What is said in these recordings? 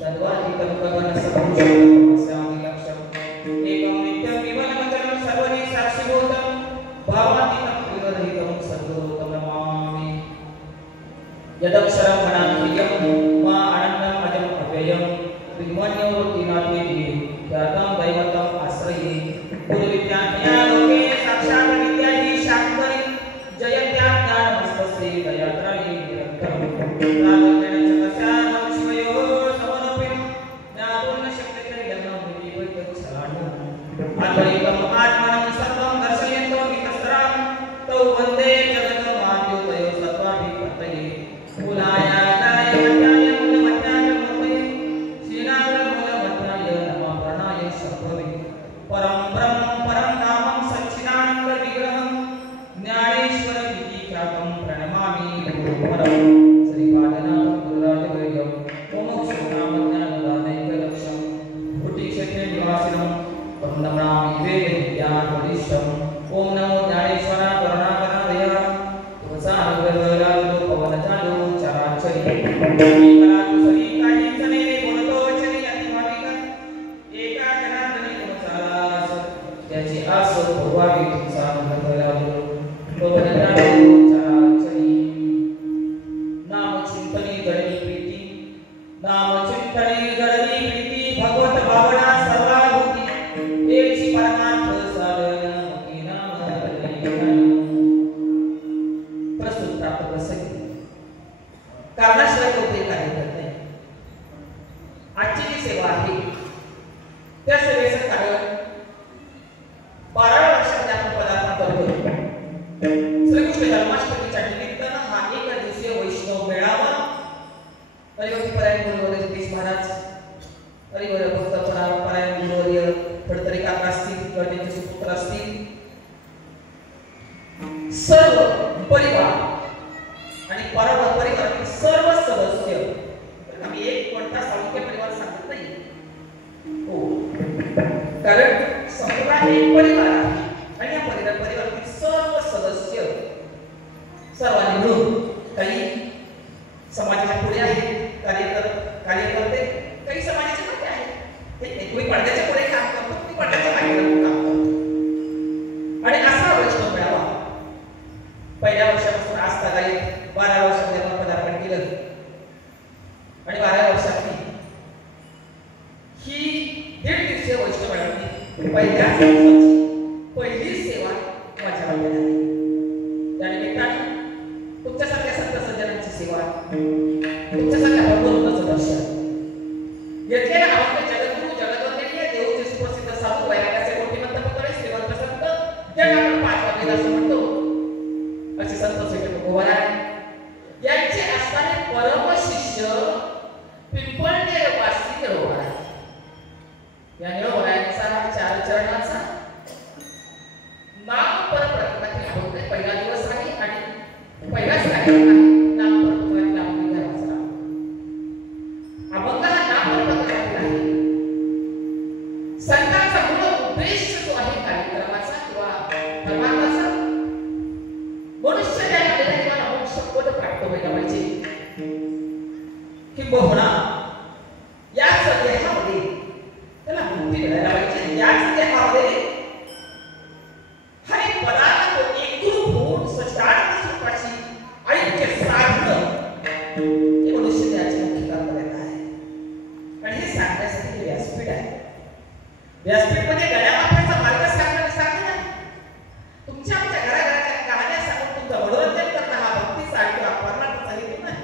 तद्वादितं भगवन् सर्वशक्तमस्यामि लक्ष्यम् एकं नित्यं विमलमचलं सर्वनि साक्षिभूतं भावातीतं विरहितं सद्गुरुं नमामि यदक्षरं मनान्तियं मा आनन्दम् अजम् अव्ययम् विमन्यवृत्तिनाथेति ख्यातं दैवतम् आश्रये गुरुविद्याज्ञा लोके साक्षात् विद्याहि शाङ्करी जयत्या ज्ञानमस्तस्यै दयात्रये निरन्तरं रागेण चकस्यां शिवयो समर्पयं ज्ञातुं न शक्यते यन्नं विधिवैतच्छलाणु आत्मैकम् आत्मनं सर्वं दर्शयन्तो वितस्रां तौ वन्दे जगन्माद्योतयो सत्त्वाभिपतये मूलाय नाय मध्याय मूलमध्याय मूर्तये श्रीनारायणमूलमध्याय नमः प्रणाय शम्भवे परं ब्रह्मं परं धामं सच्चिदानन्द विग्रहं ज्ञानेश्वर विधिख्यातं प्रणमामि गुरुपरं श्रीपादनाथं गुरुराजवर्यं मोक्षनामज्ञानदानैकलक्ष्यं कुटीक्षेत्रे निवासिनं तं नमामि वेदविज्ञानवरिष्ठम् ॐ नमो ज्ञानेश्वराय करुणाकरदया तुमसानुग्रहराजो पवनचालो चराचरी कलाकु सरी काही सनेरे बोलतो वचनी अतिभाविक एका जनार्दनी तुमचास त्याची आस भोगावी तुमचा अनुग्रहराजो पवनचालो चराचरी नाम चिंतनी गडनी प्रीती नाम चिंतनी गडनी प्रीती भगवत भावना सर्वाभूती एची परमार्थ साधन मुखी नाम प्रस्तुत प्राप्त प्रसंगी कारणाशिवाय कोणते कार्य करत नाही आजची जी सेवा आहे त्या सेवेचं कारण 12 वर्षामध्ये आपण पदार्पण करतो श्रीकृष्ण जन्माष्टमीच्या निमित्तानं हा एक दिवसीय वैष्णव मेळावा हरिभक्ती परायण गुरुवर्य जगदीश महाराज हरिवर भक्त परायण गुरुवर्य फडतरी काका असतील किंवा त्यांचे सुपुत्र असतील सर्व परिवार आणि परिवारातील सर्व सदस्य आम्ही एक कोणता सामुदायिक परिवार सांगत नाही हो कारण संपूर्ण एक परिवार आहे आणि या परिवारातील सर्व सदस्य सर्वांनी मिळून काही समाजाच्या पुढे आहेत कार्यकर्ते काही समाजाचे मागे आहेत तुम्ही पडद्याच्या पुढे काम करतो तुम्ही पडद्याच्या मागे काम करतो आणि असा वैष्णव मेळावा पहिल्या वर्षापासून आज तागायत 12 वर्षामध्ये आपण पदार्पण केलं आणि 12 वर्षातली ही 1.5 दिवसीय वैष्णव मेळाव्याची पहिल्या दिवसाची पहिली सेवा माझ्या हातात आहे त्या निमित्ताने तुमच्यासारख्या संत सज्जनांची सेवा तुमच्यासारख्या भगवंताचं दर्शन घेतलेल्या अवंत जगद्गुरु जगद्वंदनीय देवचे सुप्रसिद्ध साधू वैराग्याचे मोठीमंत पुतळे श्रीमंत संत ज्यांना आपण 5 वाजलेला असं म्हणतो असे संत श्री तुकोबाराय यांचे असणारे परम शिष्य पिंपळनेरवासी निळोबाराय या निळोबारायांचा 4 चरणांचा नाम परप्रकटातील अभंग पहिला दिवस आहे आणि पहिलाच कार्यक्रम आहे नाम परप्रकटातील अभंग घराचा अभंग हा नाम परप्रकटातील आहे संतांचा मूळ उद्देश जो आहे कार्यक्रमाचा किंवा परमार्थाचा मनुष्य जन्माला देवाला मोक्ष पद प्राप्त व्हायला पाहिजे किंबहुना याच देहामध्ये त्याला मुक्ती मिळायला पाहिजे याच देहामध्ये हर एक पदार्थ एकरूप होऊन सच्चिदानंद स्वरूपाची ऐक्य साधणं हे मनुष्य देहाचे मुख्य काम करत आहे आणि हे सांगण्यासाठी हे व्यासपीठ आहे व्यासपीठमध्ये गड्यामापाचा मार्ग सांगणं नाही तुमच्या आमच्या घराघराच्या कहाण्या सांगून तुमचं मनोरंजन करणं हा भक्तीचा किंवा परमार्थाचा हेतू नाही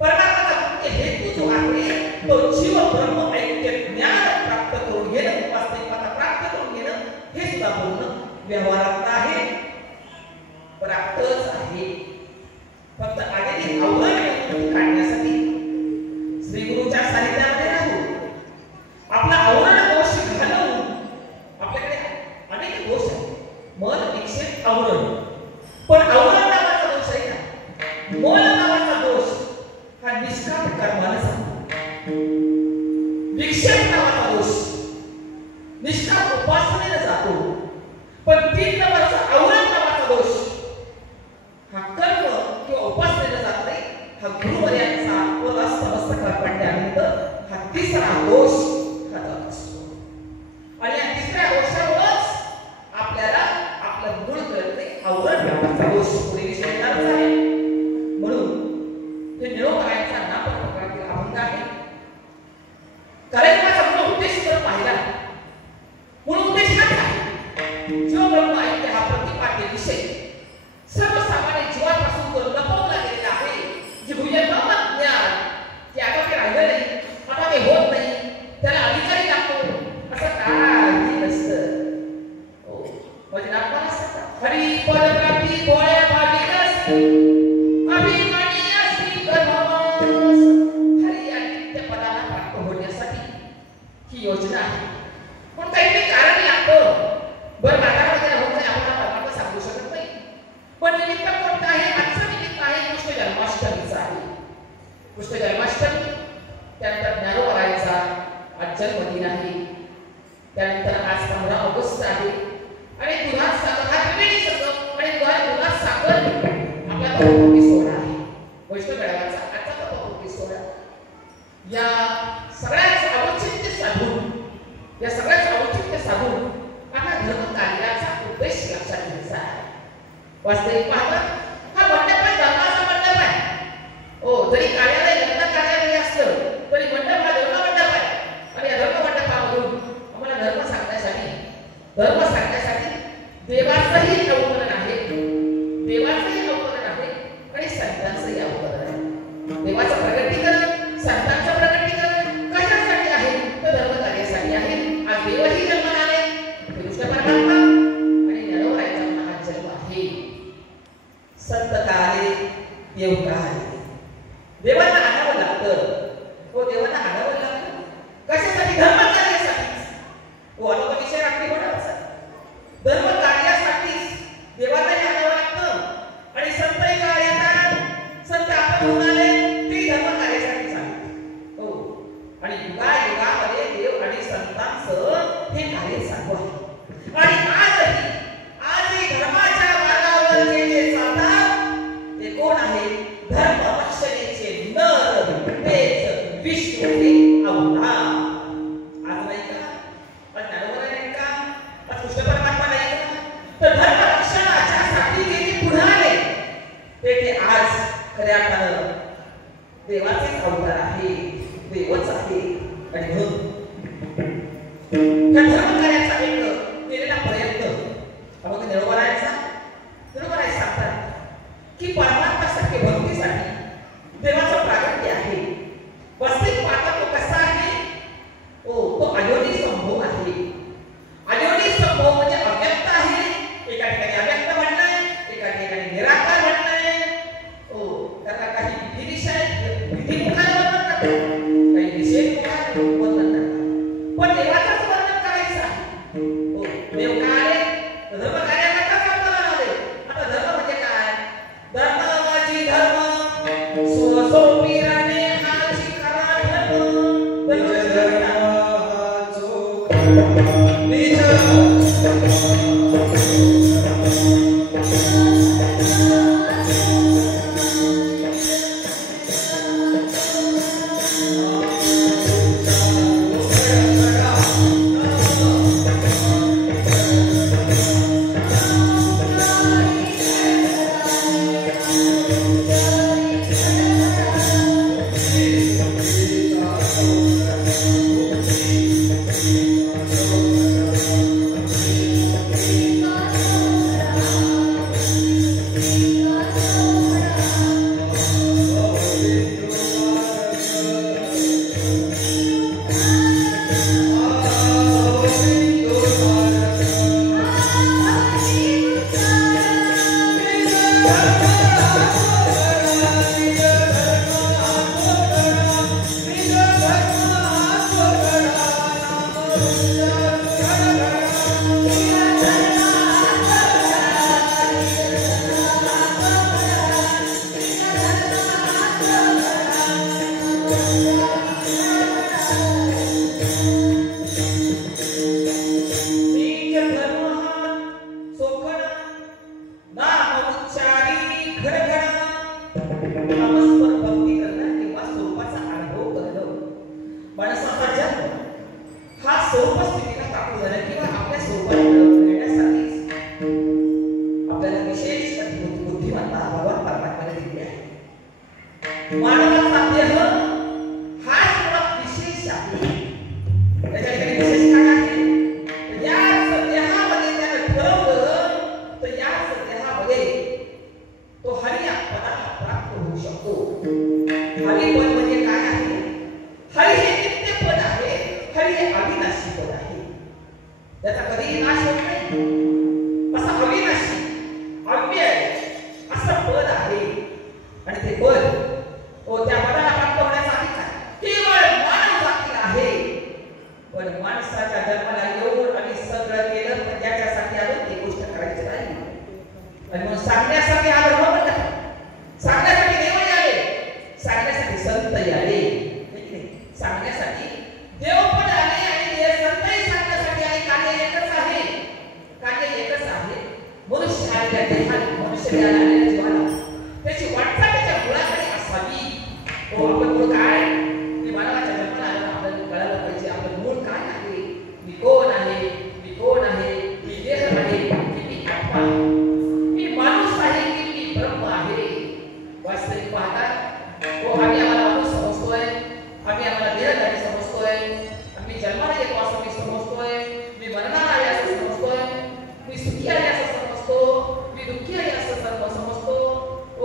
परमार्थाचा मुख्य हेतू जो आहे तो जीव ब्रह्म ऐक्य ज्ञान प्राप्त करून घेणं वास्तविकता प्राप्त करून घेणं हे सुद्धा पूर्ण व्यवहारात आहे प्राप्तच आहे फक्त आलेली आवरण काढण्यासाठी श्री गुरुच्या सानिध्यामध्ये राहू आपला आवरण दोष घालवून आपल्याकडे अनेक दोष आहेत मन विक्षेप आवरण पण आवरण नावाचा दोष आहे ना मन नावाचा दोष हा निष्काम कर्माला सांगतो विक्षेप नावाचा दोष निष्काम उपासनेला जातो पण 3 नावाचा आवरण नावाचा दोष हा कर्म किंवा उपासनेला जात नाही हा गुरुवर्यांचा आपला समस्त कर्म पडल्यानंतर तिसरा दोष हातात असतो आणि या तिसऱ्या दोषामुळेच आपल्याला आपलं मूळ कळते आवरण करण्याचा दोष पुढे विषय येणारच आहे. म्हणून हे निरोपायांचा नापक प्रकारतील अभंग आहे. कार्यक्रमाचा मूळ उद्देश जर पाहिला, मूळ उद्देश हाच आहे, जो ब्रह्म आहे हा प्रतिपाद्य विषय सर्वसामान्य जीवापासून तो लपवला गेलेला आहे. जे भूयंतम ज्ञान की आता ते राहिलं नाही, आता ते होत नाही, त्याला अधिकारी लागतो असं काही नसतं. हो म्हणजे नागपाल असतात हरी पद प्राप्ती डोळ्या भागी अभिमानी असती कर्मवास. हरी या नित्य पदाला प्राप्त होण्यासाठी ही योजना आहे. पण काहीतरी कारण लागतं. बरं नागामध्ये होत नाही आपण परमार्थ सांगू शकत नाही. पण निमित्त कोणतं आहे? आजचं निमित्त आहे कृष्ण जन्माष्टमीचं आहे. कृष्ण जन्माष्टमी, त्यानंतर ज्ञानोबरायांचा आज जन्मदिन आहे. त्यानंतर आज 15 ऑगस्ट आहे आणि दुधात साखर हा त्रिवेणी संगम आणि दुधात साखर आपला तपोपूर्ती सोहळा आहे. वैष्णव मेळाव्याचा आजचा तपोपूर्ती सोहळा. या सगळ्याच औचित्य साधून आता धर्म कार्याचा उद्देश लक्षात घ्यायचा आहे. वास्तविक पाहता हा मंडप आहे धर्माचा मंडप आहे. हो जरी कार्यालय लग्न कार्यालय असलं तरी मंडप हा धर्म मंडप आहे. आणि या धर्म मंडपामधून आम्हाला धर्म सांगण्यासाठी देवाचंही अवतरण आहे, आणि संतांचंही अवतरण आहे. देवाचं प्रगटीकरण, संतांचं प्रगटीकरण कशासाठी आहे? तर धर्म कार्यासाठी आहे. आज देवही जन्माला आले, कृष्ण परमात्मा आणि ज्ञानोबरायांचा महान जन्म आहे. संत काले देव काले, देवांना आणावं लागतं. हो देवांना आणावं लागतं कशासाठी? धर्म कार्यासाठी. हो आता तो विषय अगदी होणारच आहे. धर्म कार्यासाठीच देवाला आणावं लागतं आणि संत का येतात. संत आपण होऊन आले ते धर्म कार्यासाठी सांगतात. हो आणि युगायुगामध्ये देव आणि संतांचं हे कार्य चालू आहे. आणि आजही धर्माच्या मार्गावर जे चालतात ते कोण आहे? धर्म रक्षणेचे नर तेच विष्णूचे अवतार. आज नाही का? पण ज्ञानोबा नाही का? पण कृष्ण परमात्मा नाही का? तर धर्म रक्षणाच्यासाठी जे पुढे आले ते आज खऱ्या अर्थानं देवाचेच अवतार आहे, देवच आहे. आणि म्हणून या धर्म कार्याचा एक केलेला प्रयत्न आपण ज्ञानोबरायांचा सांगतात की परमात्म्यासारखे भक्तीसाठी देवाचं प्रागट्य आहे. वास्तविक पाहता तो कसा आहे? तो अयोनी संभोग आहे. अयोनी संभोग म्हणजे अव्यक्त आहे. एका ठिकाणी अव्यक्त म्हणणं, एका ठिकाणी निराकार म्हणणं. त्याला काही विधिमुखाने वर्णन करतात, काही निषेधमुखाने वर्णन करतात. पण देवाचंच वर्णन करायचं आहे. देव काय? धर्म कार्याकरता सांगताना आले. आता धर्म म्हणजे काय? धर्म माझी धर्म स्वस्वरूपी राणे हाची खरा धर्म. धर्म हा चोख निज परस्पर भक्ती करणं किंवा स्वरूपाचा अनुभव करणं. पण त्याचा कधीही नाश होत नाही, असा अविनाशी अव्यय असं पद आहे. आणि ते पद त्या पदाला प्राप्त होण्याचा अधिकार केवळ मानव जातीला आहे. पण माणसाच्या जन्माला येऊन आणि सगळं केलं पण त्याच्यासाठी आलो ती गोष्ट करायची नाही. आणि म्हणून सांगण्यासाठी आलो नव्हतं, सांगण्यासाठी देव आले, सांगण्यासाठी संत आले, सांगण्यासाठी देव पण आले आणि देव संतही सांगण्यासाठी आले. कार्य एकच आहे, कार्य एकच आहे. मनुष्य आलेल्या देहात मनुष्य आलेल्या जीवाला त्याची वाटचाल त्याच्या मुळाकडे असावी. आपण मूळ काय, मी मानवाच्या जन्माला आलो आपल्याला कळायला पाहिजे आपलं मूळ काय आहे. मी कोण आहे, मी कोण आहे, मी देह आहे की मी आत्मा, मी माणूस आहे की मी ब्रह्म आहे. वास्तविक पाहता आम्ही आम्हाला माणूस समजतोय, आम्ही आम्हाला देहधारी समजतोय, आम्ही जन्माला येतो असं मी समजतोय, मी मरणार आहे असं समजतोय, मी सुखी आहे असं समजतो, मी दुःखी आहे असं समजतो,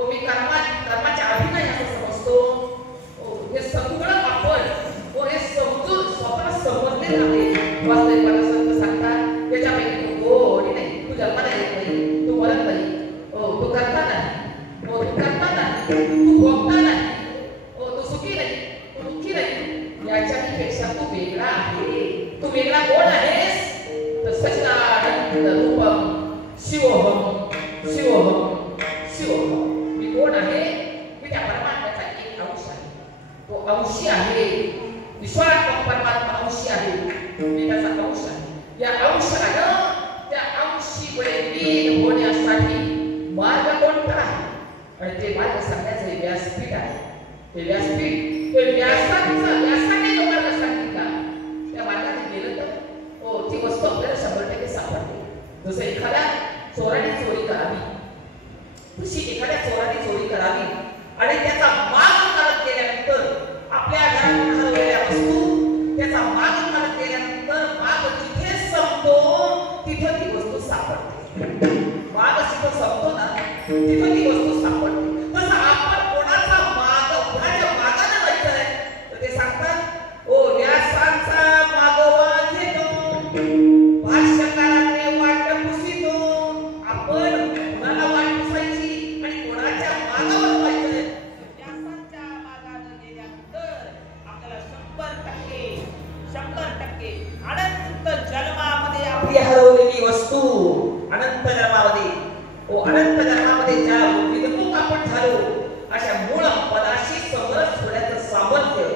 मी कर्माच्या अधीन आहे असं समजतो. हे सगळं आपण हे समजून स्वतः समजले नाही. वास्तविक मला संत सांगतात त्याच्यापैकी तू कोणी नाही, तू जन्माला येत नाही, तू मरत नाही, तू करता नाही, तू करता नाही, तू भोगता नाही, तू सुखी नाही, तू दुःखी नाही. याच्यापेक्षा तू वेगळा आहे. तू वेगळा कोण आहेस तर सच्चिदानंद रूपम शिवोहम शिवोहम शिवोहम. मी कोण आहे, मी त्या परमात्म्याचा एक अंश आहे. तो अंशी आहे, विश्वात्मक परमात्मा अंशी आहे, मी त्याचा अंश आहे. या अंशानं त्या अंशीकडे लीन होण्यासाठी मार्ग कोणता आहे आणि ते मार्ग सांगण्याचे व्यासपीठ आहे. ते व्यासपीठ व्यासाने जो मार्ग सांगितला त्या मार्गाने गेलं तर ती वस्तू आपल्याला 100% सापडते. जसं एखाद्या चोराने चोरी करावी, तशी एखाद्या चोराने चोरी करावी आणि त्याचा माग काढत गेल्यानंतर आपल्या घरातून हरवलेल्या वस्तू त्याचा माग काढत गेल्यानंतर माग जिथे संपतो तिथं ती वस्तू सापडते. माग जिथं संपतो ना तिथं ती वस्तू सापडते. तसं आपण कोणाचा माग कोणाच्या मागाने जायचंय तर ते सांगतात व्यासांचा मागोवा घेतो, भाष्यकाराने वाट पुसितो. आपण कोणाला वाट पुसायची आणि कोणाच्या मागावर जायचंय. व्यासांच्या मागाने गेल्यानंतर आपल्याला 100% अनंत जन्मामध्ये आपली हरवलेली वस्तू अनंत जन्मामध्ये ज्या विमुख आपण झालो अशा मूळ पदाशी समरस होण्याचं सामर्थ्य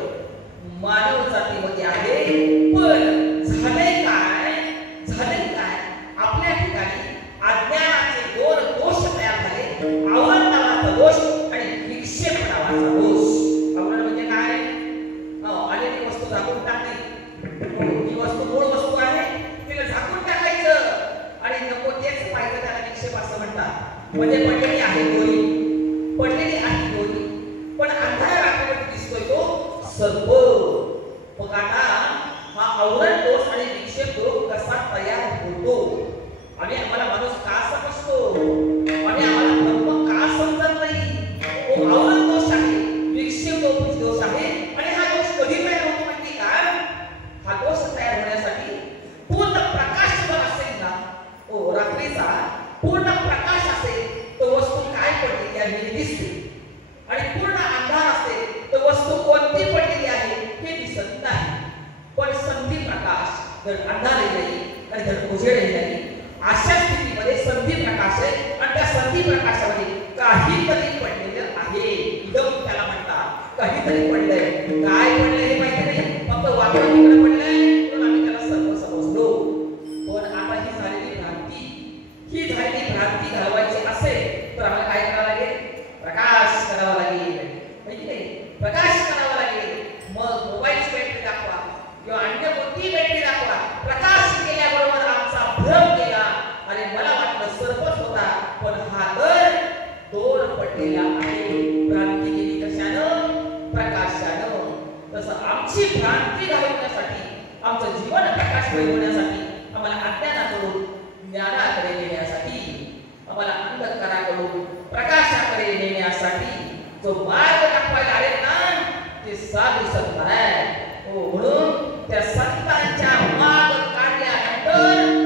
मानव जातीमध्ये आहे. पण झालंय काय आपल्या ठिकाणी अज्ञानाचे 2 दोष तयार झाले. आवरण नावाचा दोष आणि विक्षेप नावाचा दोष. आवरण म्हणजे काय, आलेली वस्तू झाकून टाकली, ही वस्तू मूळ वस्तू आहे तिला झाकून टाकायचं आणि नको तेच पाहिजे त्याला विक्षेप असं म्हणतात. म्हणजे पडलेली आहे दोरी, पण अंधाऱ्या रात्रीमध्ये दिसतोय तो सर्प. मग आता हा आवरण दोष आणि विक्षेप दोष कसा तयार होतो आणि आम्हाला माणूस का समजतो आणि आम्हाला ब्रह्म का समजत नाही. आवरण दोष आहे, विक्षेप दोष आहे. आणि हा दोष कधी तयार होतो माहिती का, हा दोष तयार होण्यासाठी पूर्ण प्रकाश जर असेल ना, रात्रीचा पूर्ण प्रकाश असेल तर वस्तू काय पडलेली आहे हे दिसते आणि पूर्ण अंधार असेल तर वस्तू कोणती पडलेली आहे हे दिसत नाही. पण संधी प्रकाश जर अंधार नाही आणि जर उजेड नाही, अशा स्थितीमध्ये संधी प्रकाश आहे आणि त्या संधी प्रकाशामध्ये काहीतरी पडलेलं आहे. इदम त्याला म्हणतात, काहीतरी पडलंय. काय पडलंय हे माहिती नाही, फक्त वाकडं तिकडं पडलंय म्हणून आम्ही त्याला सर्व समजलो. पण आता ही झालेली भ्रांती घालवायची असेल तर आम्हाला काय करावं लागेल, प्रकाश करावा लागेल. माहिती नाही, प्रकाश करावा लागेल. मग मोबाईलची बॅटरी दाखवा किंवा अन्य कोणती बॅटरी दाखवा, प्रकाश केल्याबरोबर आमचा भ्रम गेला आणि मला वाटलं सर्पच होता, पण हा तर 2 पडलेला आहे. भ्रांती केली कशानं, प्रकाशानं. तसं आमची भ्रांती घालवण्यासाठी, आमचं जीवन प्रकाश मिळवण्यासाठी, आम्हाला अज्ञानाकडून ज्ञानाकडे नेण्यासाठी, आम्हाला अंधकाराकडून प्रकाशाकडे नेण्यासाठी जो मार्ग दाखवायला आले ना ते साधू संत आहे. म्हणून त्या संतांच्या मार्ग काढल्यानंतर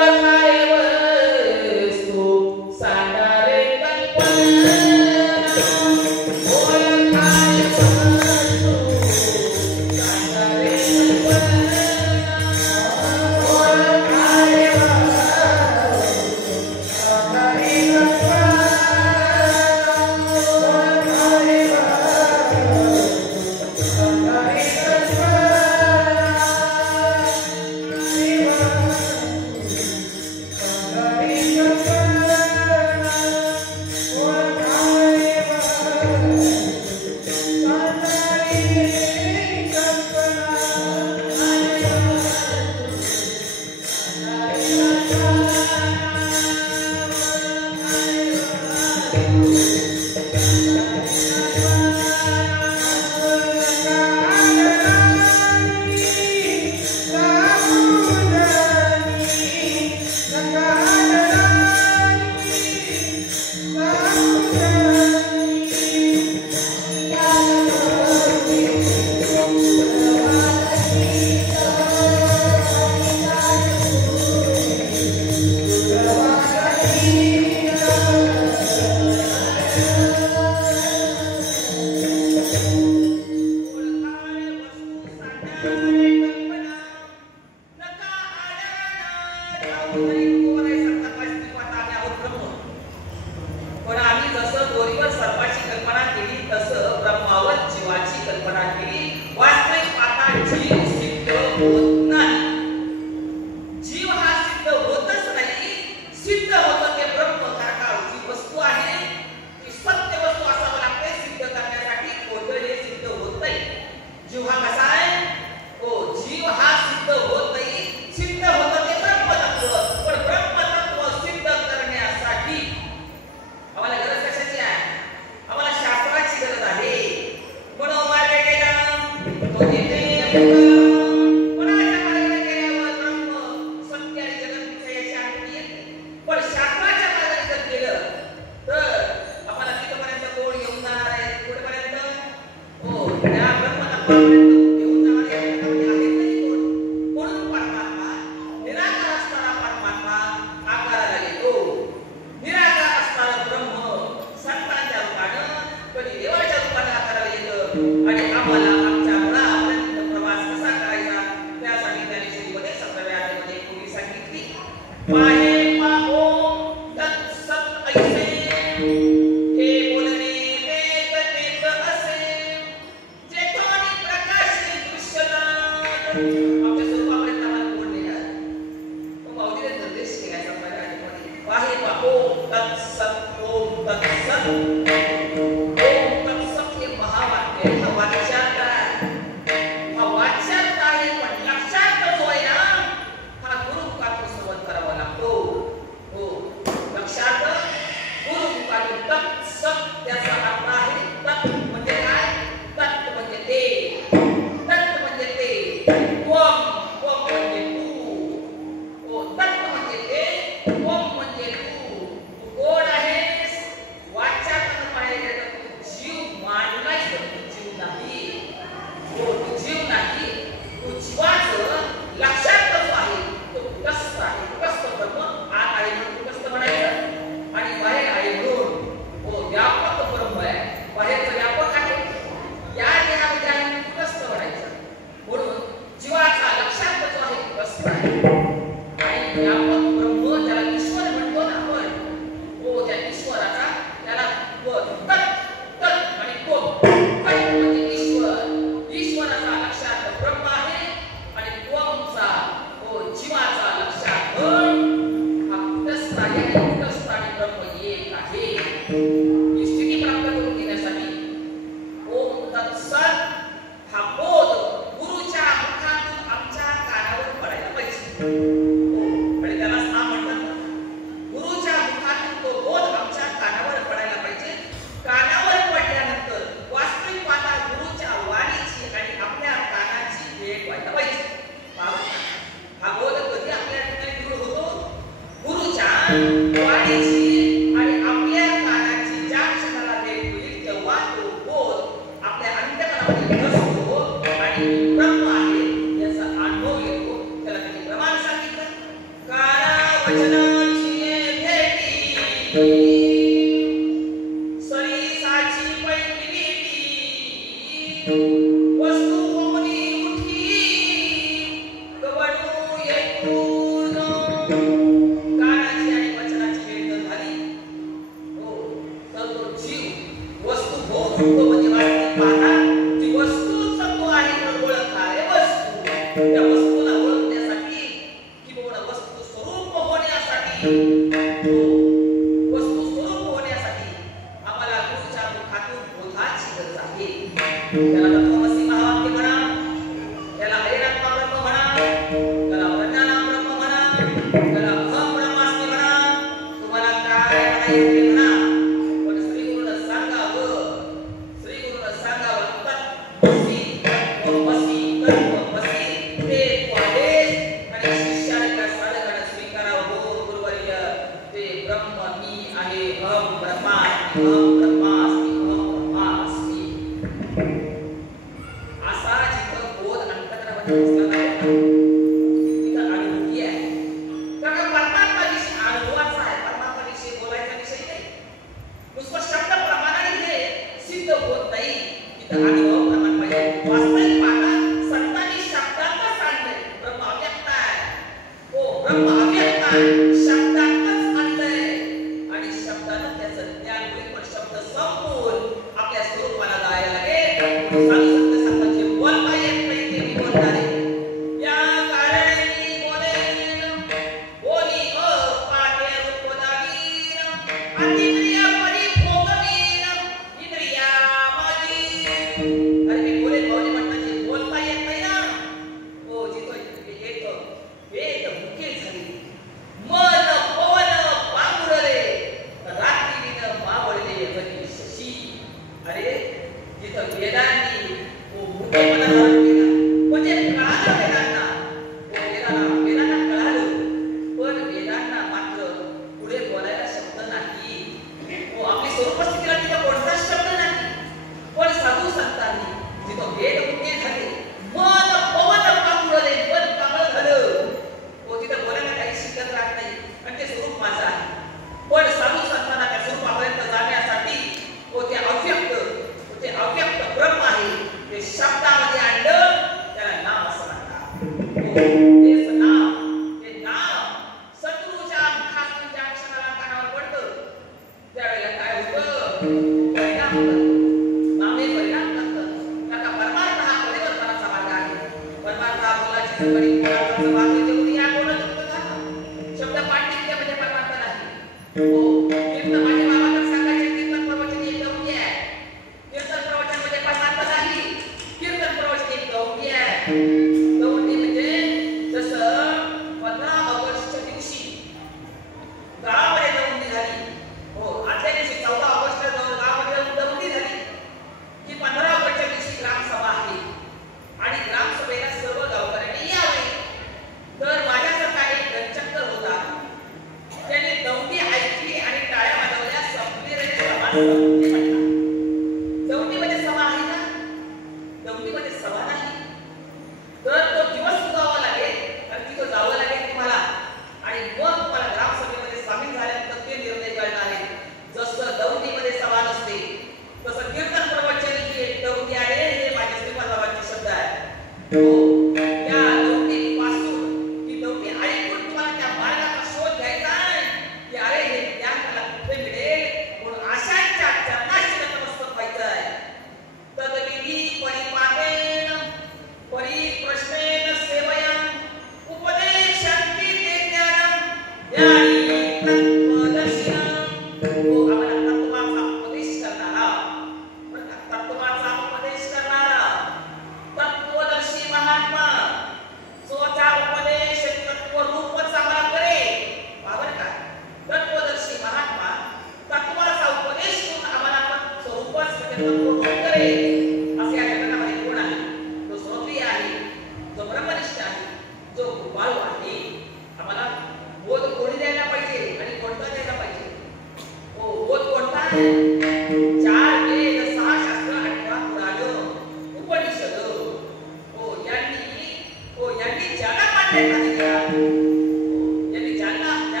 यांनी ज्यांना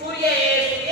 सूर्य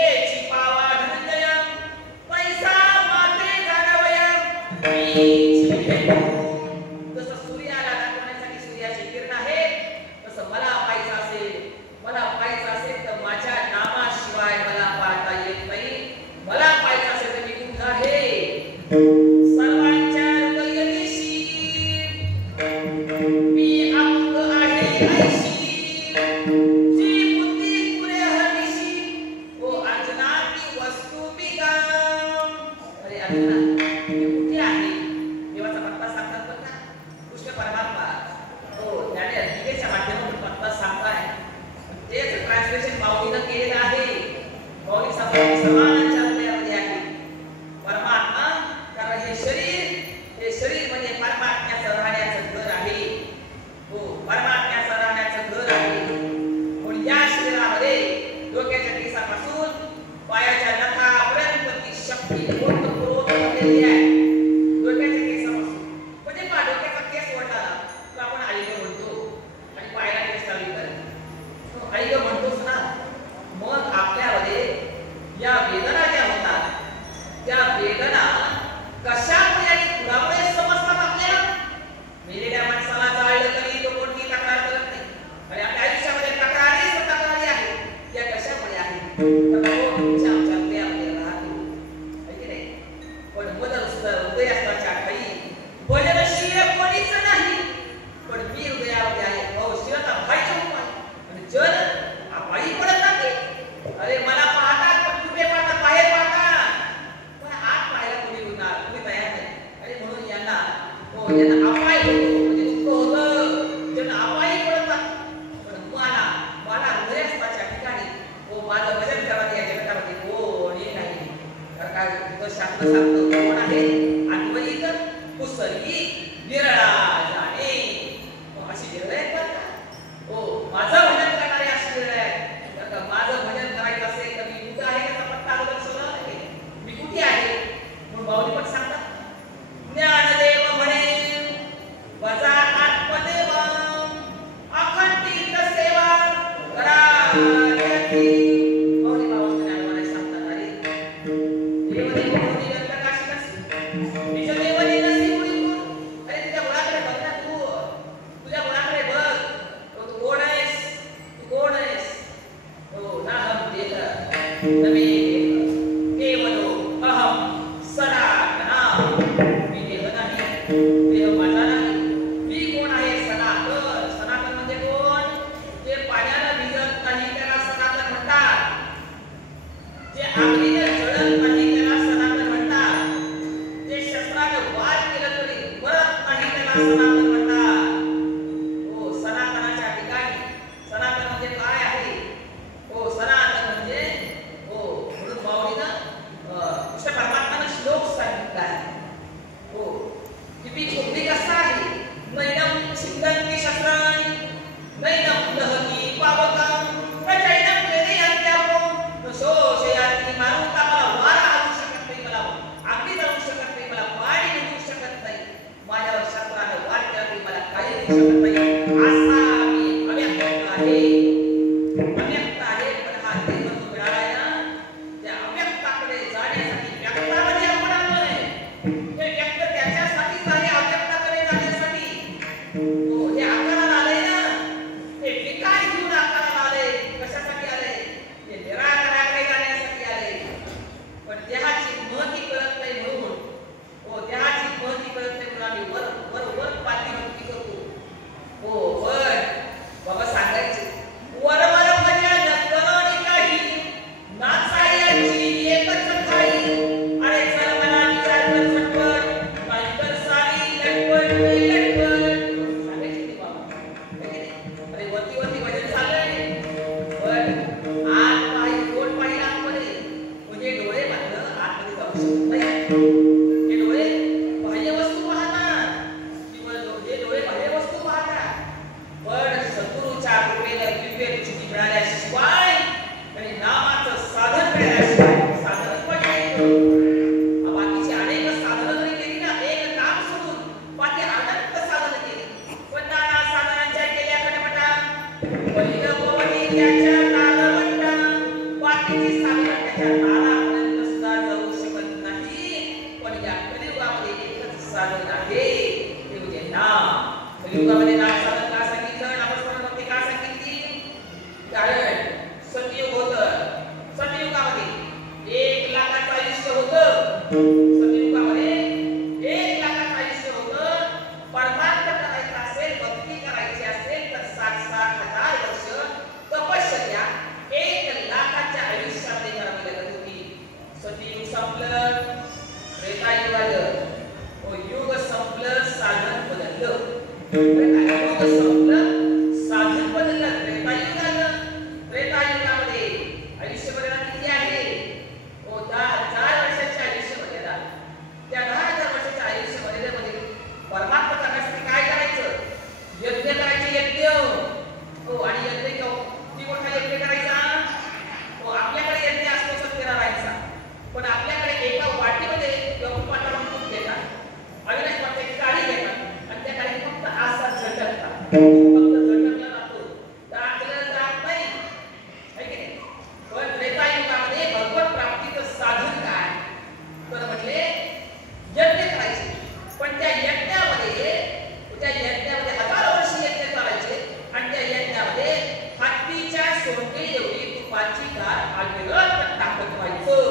भागीरथ टाकत व्हायचं.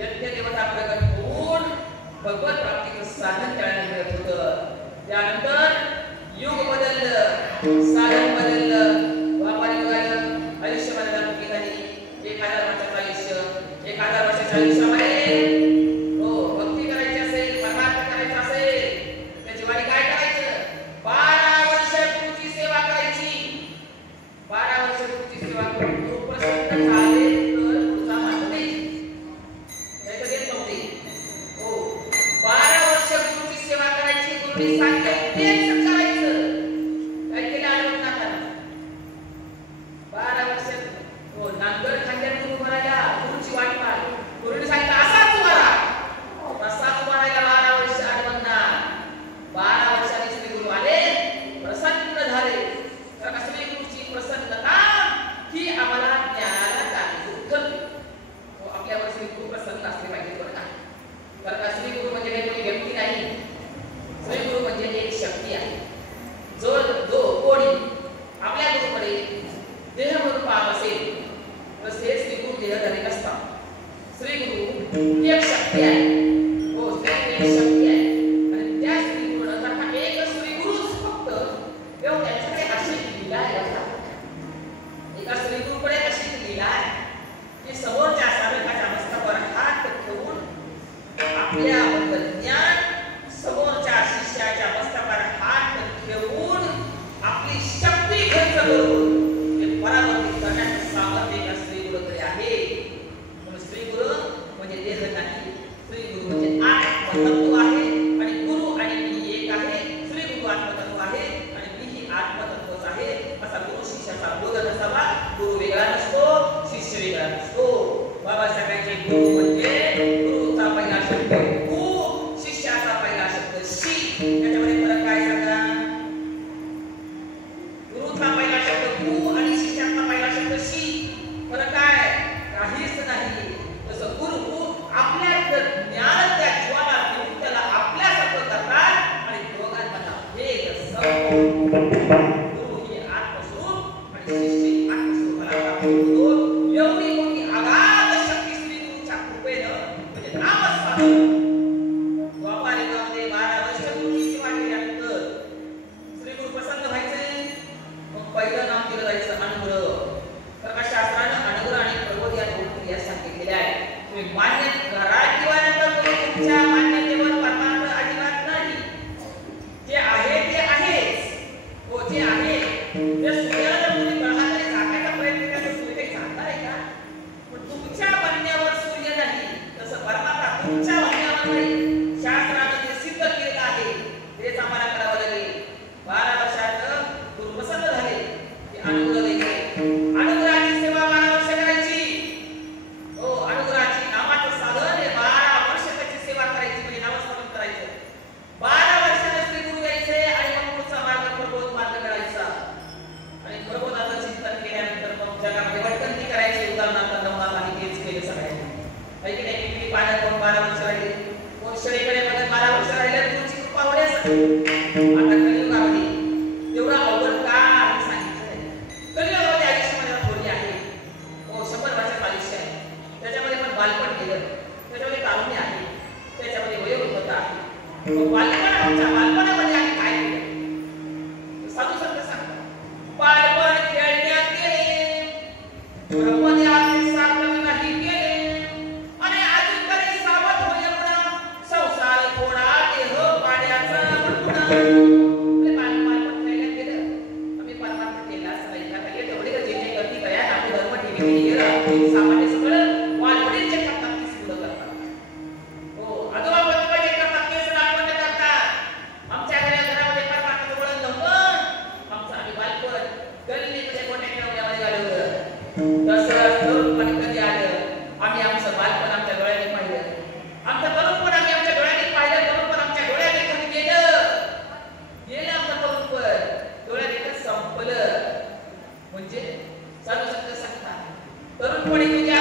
यज्ञ देवता प्रगट होऊन भगवत प्राप्तीचं साधन त्याला मिळत होतं. त्यानंतर युग बदललं, साधन बदललं, व्यापारी युगानं आयुष्य बदलायला मुली झाली. 1000 वर्षाचं आयुष्य, 1000 वर्षाच्या आयुष्यामध्ये भक्ती करायची असेल, परमार्थ करायचा असेल, त्याची वाणी काय करायचं? 12 वर्ष गुरुची सेवा करायची. 12 वर्ष गुरुची सेवा करून गुरु प्रसन्न झाले तर तुझा मान द्यायची. नाही तर देत नव्हते. 12 वर्ष गुरुची सेवा करायची. गुरुनी सांगितलं तेच करायचं. काय केलं आठवण नाका. 12 वर्ष नांगर खांद्यात गुरु म्हणाल्या, गुरुची वाट पाह. गुरुने सांगितलं असाच उभारा. तसाच उभारायला 12 वर्ष आठवण ना. 12 वर्षांनी श्री गुरु आले, प्रसन्न झाले. तर श्री गुरुची प्रसन्नता ही आम्हाला ज्ञानाला कारणीभूत ठरते. आपल्यावर श्री गुरु प्रसन्न असले पाहिजे बरं का. कारण श्री गुरु म्हणजे काही कोणी व्यक्ती नाही. श्री गुरु म्हणजे एक शक्ती आहे. जो कोणी आपल्या गुरुकडे देह म्हणून पाहत असेल तर ते श्री गुरु देहधारी असतात. श्री गुरु ही एक शक्ती आहे. श्री गुरु एक शक्ती आहे. आणि त्या श्री गुरुनं तर हा एक श्री गुरुच फक्त तेव्हा त्यांच्याकडे अशी लीला आहे. एका श्री गुरुकडे अशी लीला आहे की समोरच्या साधकाच्या मस्तकावर हात ठेवून आपल्या ज्ञान समोरच्या शिष्याच्या मस्तकावर हात ठेवून आपली शक्ती खर्च करून ते परावर्तित करण्याचं सामर्थ्य एका श्री गुरुकडे आहे. म्हणून श्री गुरु म्हणजे देह नाही. श्री गुरु म्हणजे आत्मतत्व आहे. आणि गुरु आणि मी एक आहे. श्री गुरु आत्मतत्व आहे आणि मी ही आत्मतत्वच आहे. असा गुरु शिष्याचा बोध नसावा. गुरु वेगळा नसतो, शिष्य वेगळा नसतो. बाबासाहेबांचे गुरु म्हणजे गुरुचा पहिला शब्द गु, शिष्याचा पहिला शब्द शी. त्याच्यामध्ये फरक काय सांगा? गुरुचा पहिला शब्द गु आणि शिष्याचा पहिला शब्द शी. फरक काय? काहीच नाही. तसं गुरु आपल्या ज्ञान त्या जीवाला देऊन त्याला आपल्यासारखं करतात आणि दोघांना एक समूह. गुरु ही आत्मस्वरूप आणि शिष्य आत्मस्वरूपाला प्राप्त होतो. एवढी मोठी अगाध शक्ती श्री गुरुच्या कृपेनं म्हणजे नामस्मरण. व्यापारी युगामध्ये 12 वर्ष गुरुची सेवा केल्यानंतर श्री गुरु प्रसन्न व्हायचे. मग पहिलं नाम दिलं जायचं अनुग्रह. तर शास्त्रानं अनुग्रह आणि प्रबोध या दोन क्रिया सांगितलेल्या आहेत. तुम्ही मान्य करा किंवा नका करू, तुमच्या मान्यतेवर परमार्थ अजिबात नाही. जे आहे ते आहेच. जे आहे ते सूर्याला जर तुम्ही ग्रहाकडे झाकायचा प्रयत्न केला तर सूर्य काही झाकणार आहे का? पण तुमच्या म्हणण्यावर सूर्य नाही. तसं परमात्मा तुमच्या म्हणण्यावर नाही. शास्त्रानं जे सिद्ध केलेलं आहे तेच आम्हाला करावं लागेल. 12 वर्षात गुरु प्रसन्न झाले की अनुग्रह द्यायचे. अनुग्रहाची सेवा 12 वर्ष करायची. अनुग्रहाची नामाचं साधन हे 12 वर्ष त्याची सेवा करायची म्हणजे नामस्मरण करायचं. 12 वर्षाने श्री गुरु यायचे आणि मग पुढचा मार्ग प्रबोध मार्ग करायचा. आणि प्रबोधाचं चिंतन केल्यानंतर मग जगामध्ये भटकंती करायची. उदाहरणार्थ नवनाथ आणि तेच केलं सगळ्यांनी. काही की नाही किती पाण्यात कोण 12 वर्ष राहिले, कोण शरीकडे बघत 12 वर्ष राहिले. गुरुची कृपा होण्यास आता कलियुगामध्ये एवढा अवघड का सांगितलं. कलियुगामध्ये आयुष्यामध्ये थोडी आहे. 100 वर्षाचं आयुष्य आहे. त्याच्यामध्ये पण बालपण गेलं, त्याच्यामध्ये तारुण्य आहे, त्याच्यामध्ये वयोवृद्धता आहे. बालपणामध्ये आम्ही काय केलं? साधू संत सांगतात बालपण खेळण्यात गेले, ब्रह्मदेवाचे साधन नाही केले आणि अजून तरी सावध होणे म्हणा. संसार थोडा देह पाण्याचा म्हणून बालपण खेळण्यात गेलं. आम्ही परमार्थ केलाच नाही. आता हे तेवढे जे गती तयार आपली धर्म ठेवी सामान्य सगळं वालवडीचे करतात, ती सुद्धा करतात. आजोबा पंतप्रधान करतात, केस नाटवंत करतात. आमच्या घरामध्ये परमार्थाचं वळण नव्हतं. आमचं आम्ही बालपण गल्लीमध्ये मोठ्या खेळण्यामध्ये घालवलं. तसं तरुणपण कधी आलं? आम्ही आमचं बालपण आमच्या डोळ्याने पाहिलं. आमचं तरुणपण आम्ही आमच्या डोळ्याने पाहिलं. तरुणपण आमच्या डोळ्याने कधी गेलं आमचं तरुणपण. डोळ्याने संपलं. म्हणजे साधू संत सांगतात तरुणपणी तुझ्या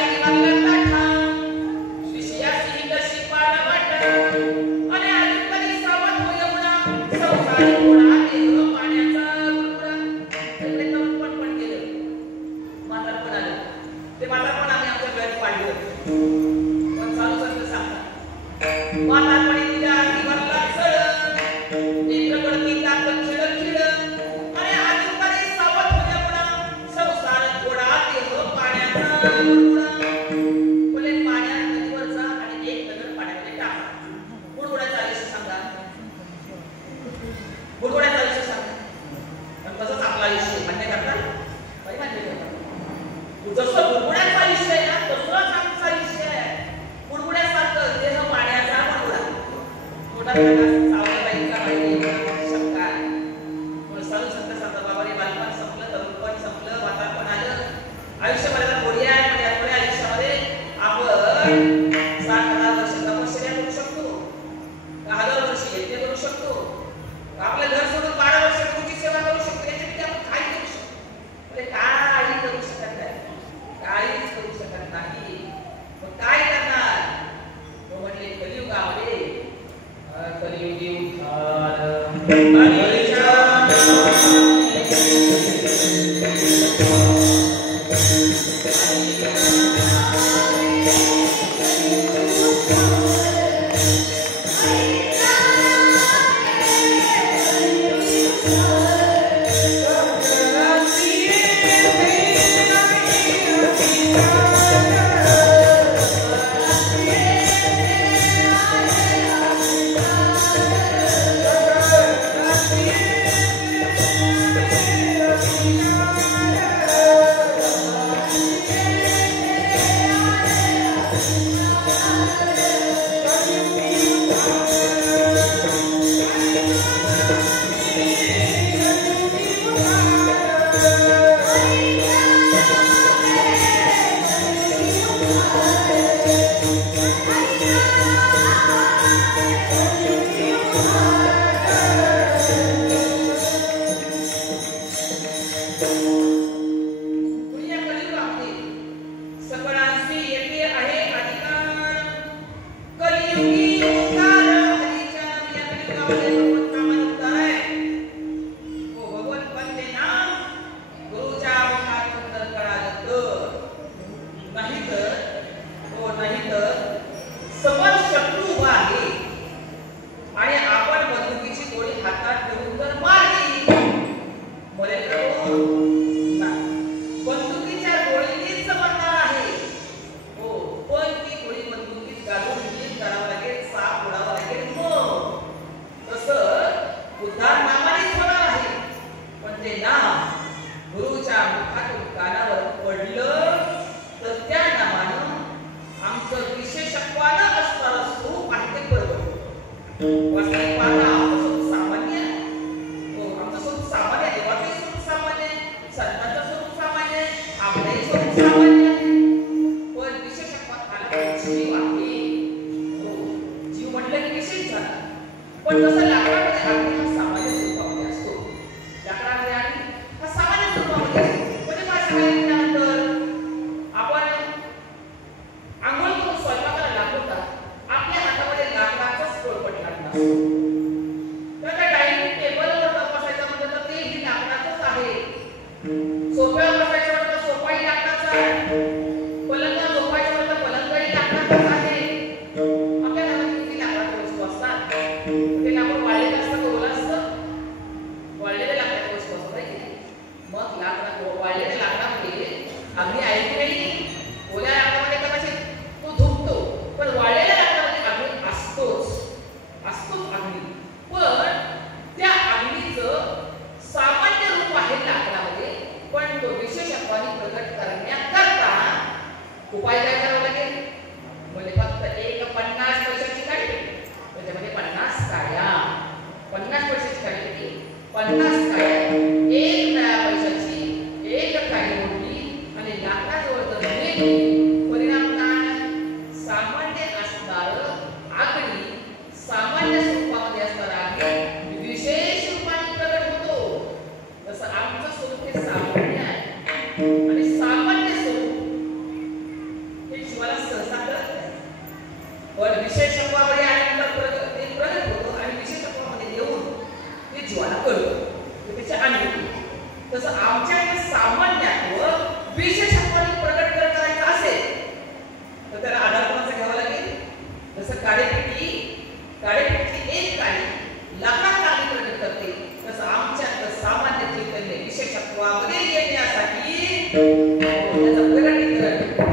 त्याचा प्रगटीकरण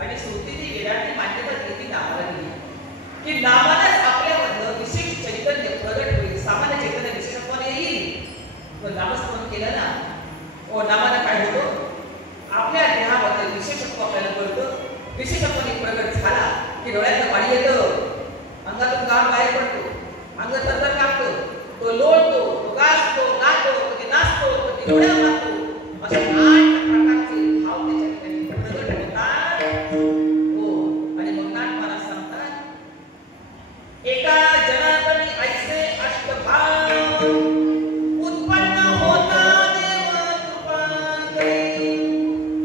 आणि श्रुतीची वेदांनी मान्यता दिली नावाला दिली की नावानेच आपल्यामधलं विशेष चैतन्य प्रगट होईल, सामान्य चैतन्य विशेषत्वाने येईल. नामस्मरण केलं ना, नावानं काय होतं, आपल्या देहाबद्दल विशेषत्व आपल्याला कळतं. विशेषत्वाने प्रगट झाला की डोळ्यातलं पाणी येतं, अंगातून गार बाहेर पडतो, अंग थरथर कापतं, तो लोळतो, तो गाजतो, गातो, कधी नाचतो, कधी डोळ्या मारतो. अशा 8 प्रकारचे भाव त्याच्या ठिकाणी प्रगट होतात. आणि मग नाथ महाराज सांगतात, एका जनार्दनी ऐसे अष्टभाव उत्पन्न होता देव कृपाकरी.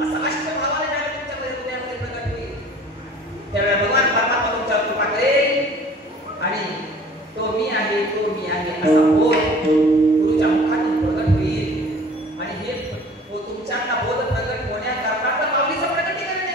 असं अष्टभावाने ज्यावेळेला तुमच्या हृदयामध्ये प्रगट होईल त्यावेळेला भगवान परमात्मा तुमच्यावर कृपा करेल आणि तो मी आहे, तो मी आहे असा बोध गुरुच्या मुखातून प्रगट होईल. आणि हे तुमच्याला बोध प्रगट होण्याकरता तर माऊलीचं प्रकटीकरण आहे.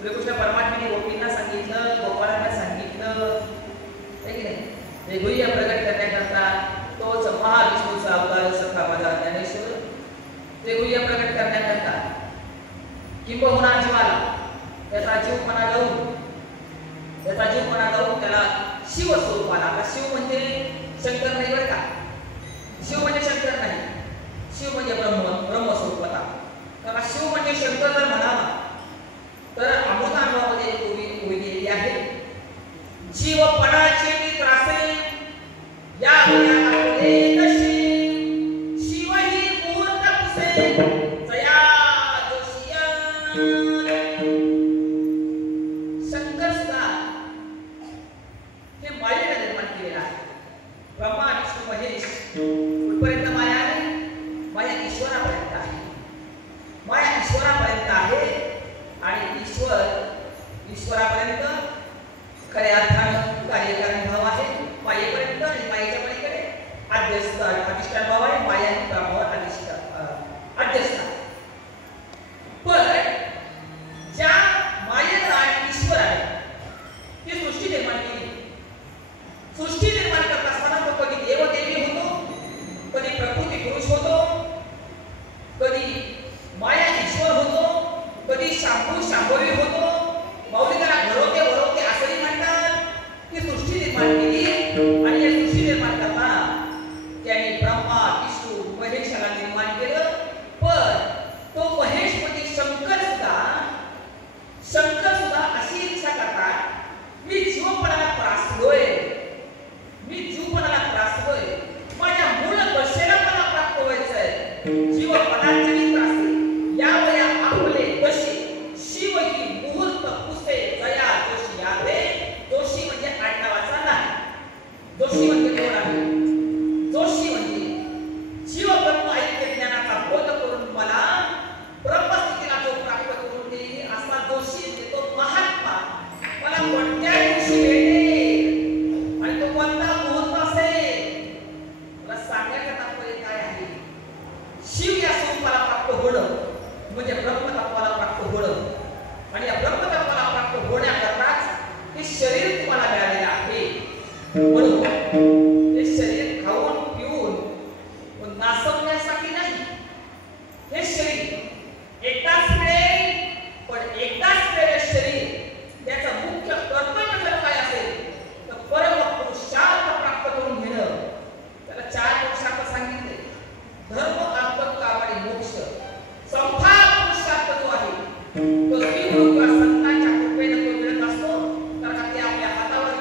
श्रीकृष्ण परमात्म्याने गोपींना सांगितलं, गोपाळांना सांगितलं हे गुह्य प्रगट करण्याकरता तोच महाविष्णूचा अवतार सखा माझा ज्ञानेश्वर. ते गुह्य प्रगट करण्याकरता किंबहुना जीवाला त्याचा जीवपणा लावून त्याला शिव स्वरूपाला. आता शिव म्हणजे शंकर नाही बरं का, शिव म्हणजे शंकर नाही, शिव म्हणजे ब्रह्मस्वरूपता. कारण शिव म्हणजे शंकर जर म्हणावा तर अमृतानुभवामध्ये उभी गेलेली आहे. जीवपणाचे मी त्रासे या आपले कशी शिव ही मूर्त पुसे जया जोशिया. शंकर सुद्धा हे मायेने निर्माण केलेला आहे. ब्रह्मा विष्णू महेश कुठपर्यंत माया आहे, माया ईश्वरापर्यंत आहे, माया ईश्वरापर्यंत आहे. आणि ईश्वरापर्यंत खऱ्या अर्थानं कार्यकारी भाव आहे मायेपर्यंत. आणि मायेच्या पलीकडे अधिष्ठान भाव आहे, माया भावावर अधिष्ठान. पण ज्या मायेला आणि ईश्वर आहे ती सृष्टी निर्माण केली. सृष्टी निर्माण करत असताना तो कधी देवदेवी होतो, कधी प्रकृती पुरुष होतो, कधी माया ईश्वर होतो, कधी शांभवी होतो. माऊली त्याला घडवते असंही म्हणतात. ती सृष्टी निर्माण केली आणि या सृष्टी निर्माण करताना त्याने ब्रह्मा विष्णू महेशाला निर्माण केलं. पण तो महेश म्हणजे शंकर सुद्धा अशी इच्छा करतात, मी जीवपणाला त्रासलोय, माझ्या मूळ दशेला मला प्राप्त व्हायचंय. जीवपणाचे मी त्रासले या वया आपले दशे शिव ही मुहूर्त पुसे जया जोशी. यावे जोशी म्हणजे आडनावाचा नाही, जोशी म्हणजे कोण आहे, जोशी म्हणजे जीव ब्रह्म ऐक्य ज्ञानाचा बोध करून मला ब्रह्मस्थितीला जो प्राप्त करून देईल असा जोशी तो महात्मा मला कोणत्या दिवशी भेटेल आणि तो कोणता मुहूर्त असेल. मला सांगण्याचं तात्पर्य काय आहे, शिव या स्वरूपाला प्राप्त होणं म्हणजे ब्रह्मतत्वाला प्राप्त होणं. आणि या ब्रह्मतत्वाला प्राप्त होण्याकरताच हे शरीर तुम्हाला मिळालेलं आहे. म्हणून हे शरीर खाऊन पिऊन नाचवण्यासाठी नाही. हे शरीर एकदाच मिळेल, पण एकदाच मिळेल शरीर त्याचं मुख्य कर्तव्य जर काय असेल तर परम पुरुषार्थ प्राप्त करून घेणं. त्याला 4 पुरुषार्थ सांगितले, धर्म अर्थ काम आणि मोक्ष. चौथा पुरुषार्थ जो आहे तो श्री गुरु किंवा संतांच्या कृपेने तो मिळत असतो. कारण ते आपल्या हातावर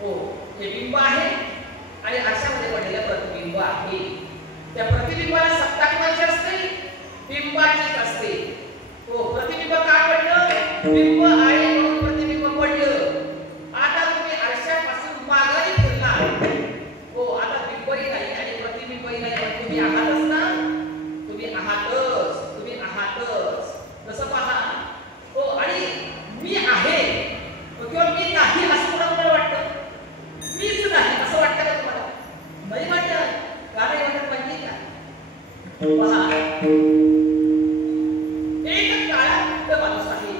हो, हे बिंब आहे आणि आरशामध्ये पडलेलं प्रतिबिंब आहे. त्या प्रतिबिंबाला सत्ता कोणाची असते? बिंबाचीच असते. हो, प्रतिबिंब का पडलं? बिंब आहे म्हणून प्रतिबिंब पडलं. आता तुम्ही आरशापासून मागे फिरला. हो, आता बिंबही नाही आणि प्रतिबिंबही नाही, पण तुम्ही आहातच ना. तुम्ही आहातच, तुम्ही आहातच. तसं पहा. हो, आणि मी आहे किंवा मी नाही असं कोणाला वाटतं? मीच नाही असं वाटतं का तुम्हाला? नाही वाटत. का नाही वाटत माहिती का? पहा, एक काळात माणूस आहे.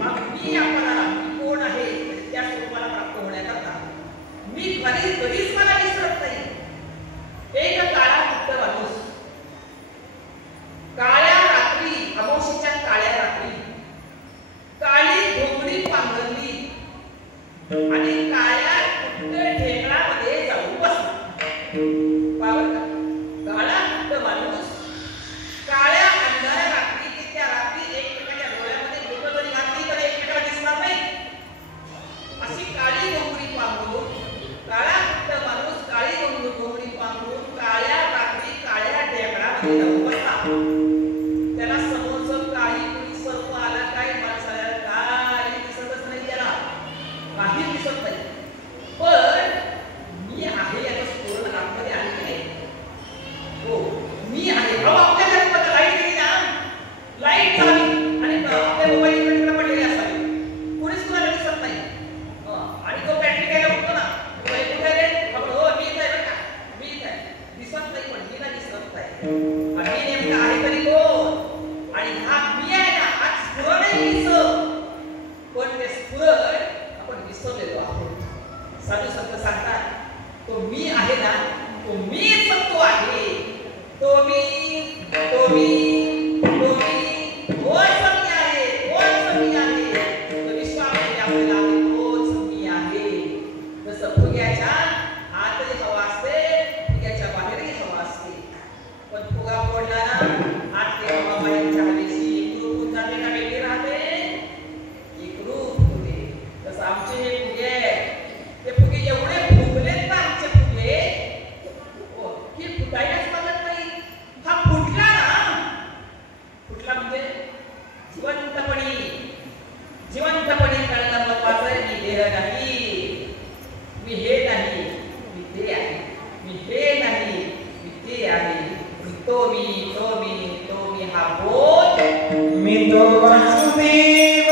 मग मी या पदाला मी कोण आहे त्या स्वरूपाला प्राप्त होण्याकरता मी कधीच मला विसरत नाही. एक काळात माणूस काळ्या रात्री, अमावस्येच्या काळ्या रात्री काळी घोंगडी पांघरली आणि काळ्या ढेकळामध्ये जाऊन बसला. काळा माणूस काळ्या अंधाऱ्या रात्री त्या रात्री एकमेकाच्या डोळ्यामध्ये बोटं जरी घातली तर एकमेकाला दिसणार नाही. अशी काळी घोंगडी पांघरून काळा माणूस काळी घोंगडी पांघरून काळ्या रात्री काळ्या ढेकळामध्ये जाऊन बसला. त्याला समोरचं काळी कुणी सर्प आला काय माणसाला काही दिसतच नाही. त्याला काही दिसत नाही. पण मी आहे याचं स्फुरण आतमध्ये आले की नाही? हो, मी आहे. आपल्या घरात लाईट गेली ना, लाईट झाली आणि आपल्या मोबाईल इकडे पडलेले असावे, कोणीच तुम्हाला दिसत नाही. आणि तो बॅटरी घ्यायला उठतो ना, मोबाईल कुठे रे? आपण हो मी इथे आहे बरं का, मी इथे आहे. दिसत नाही, पण मी दिसत नाही. आणि मी नेमका आहे तरी कोण? आणि हा मी आहे ना, आज स्फुरण आहे मीच. पण ते स्फुरण आपण विसरलेलो आहोत. साधू संत सांगतात, तो मी आहे ना, तो मीच तो आहे. तो मी तोच मी आहे, तोच मी आहे. तो विश्वामध्ये आपल्याला आहे, तोच मी आहे. जसं फुग्याच्या आतही हवा असते, फुग्याच्या बाहेरही हवा असते. पण फुगा फोडला ना, आतली हवा बाहेरच्या हवेशी एकरूप जाते का वेगळी राहते? एकरूप होते. तसं आमचे हे फुगे आहेत, ते फुगे एवढे फुगलेत ना आमचे फुगे, की फुटायलाच मागत नाही. हा फुटला ना, फुटला म्हणजे जिवंतपणी कळणं महत्वाचं आहे. मी देह नाही, मी हे नाही, मी ते आहे. मी हे नाही, मी ते आहे. तो मी हा बोध, मी तो वासुदेव